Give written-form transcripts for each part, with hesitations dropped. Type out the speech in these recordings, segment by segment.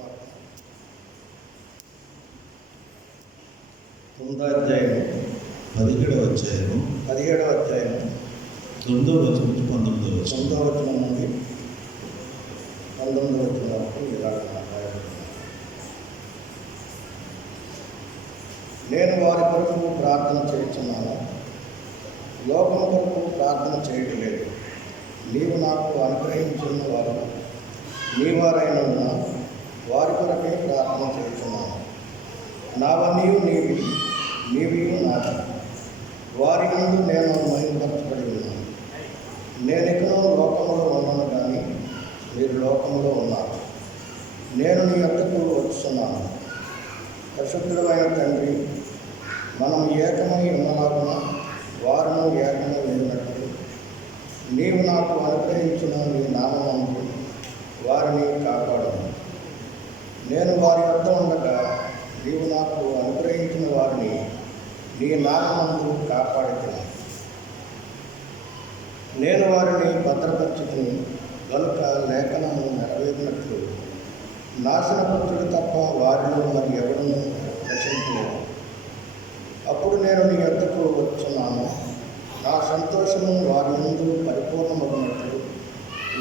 సువార్త 9వ అధ్యాయం 17వ అధ్యాయం 9వ వచనం నుంచి 19వ వచనం నుండి 19వ వచనం వరకు ఇలా మాట్లాడుతున్నాను. నేను వారి కొరకు ప్రార్థన చేస్తున్నాను, లోకం కొరకు ప్రార్థన చేయడం లేదు. నీవు నాకు అనుగ్రహించిన వారు నీ వారైన వారి కొరకే ప్రార్థన చేస్తున్నాను. నావన్నీ నీవి, నీవి నావి. వారి ముందు నేను మహిమపరచబడి ఉన్నాను. నేనెక్కడో లోకంలో ఉన్నాను, కానీ మీరు లోకంలో ఉన్నారు. నేను నీ వద్దకు వస్తున్నాను. పరిశుద్ధుడైన తండ్రి, మనం ఏకమై ఉన్నలాగున వారును ఏకమై లేనట్లు నీవు నాకు అనుగ్రహించిన నీ నామమందు వారిని కాపాడను. నేను వారి వద్ద ఉండగా నీవు నాకు అనుగ్రహించిన వారిని నీ నామమందు కాపాడుతున్నాను. నేను వారిని భద్రపరచుకుని కనుక లేఖనము నెరవేరినట్లు నాశనపుత్రుడు తప్ప వారిలో మరి ఎవడను రక్షించలేదు. అప్పుడు నేను నీ వద్దకు వచ్చున్నాను. నా సంతోషము వారి ముందు పరిపూర్ణమగినట్లు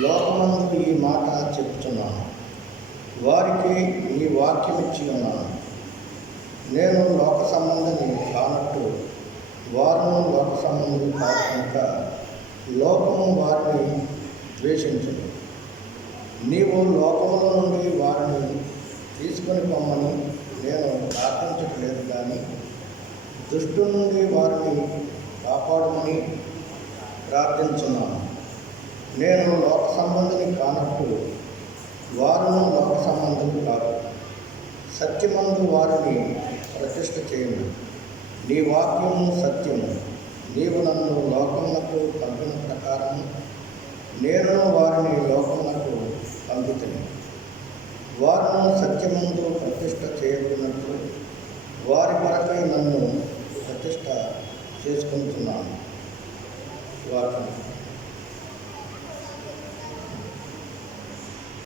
లోకమందు ఈ మాట చెప్తున్నాను. వారికి నీ వాక్యం ఇచ్చి ఉన్నాను. నేను లోక సంబంధిని కానట్టు వారును లోక సంబంధి కాదు కనుక లోకము వారిని ద్వేషించదు. నీవు లోకములో నుండి వారిని తీసుకొని పొమ్మని నేను ప్రార్థించట్లేదు, కానీ దుష్టు నుండి వారిని కాపాడమని ప్రార్థించున్నాను. నేను లోక సంబంధిని కానట్టు వారును లోక సంబంధులు కాదు. సత్యమందు వారిని ప్రతిష్ఠ చేయము. నీ వాక్యము సత్యము. నీవు నన్ను లోకమునకు పంపిన ప్రకారం నేను వారిని లోకమునకు పంపుతాను. వారును సత్యమందు ప్రతిష్ఠ చేయబడినట్లు వారి కొరకై నన్ను ప్రతిష్ఠ చేసుకుంటున్నాను. వాక్యం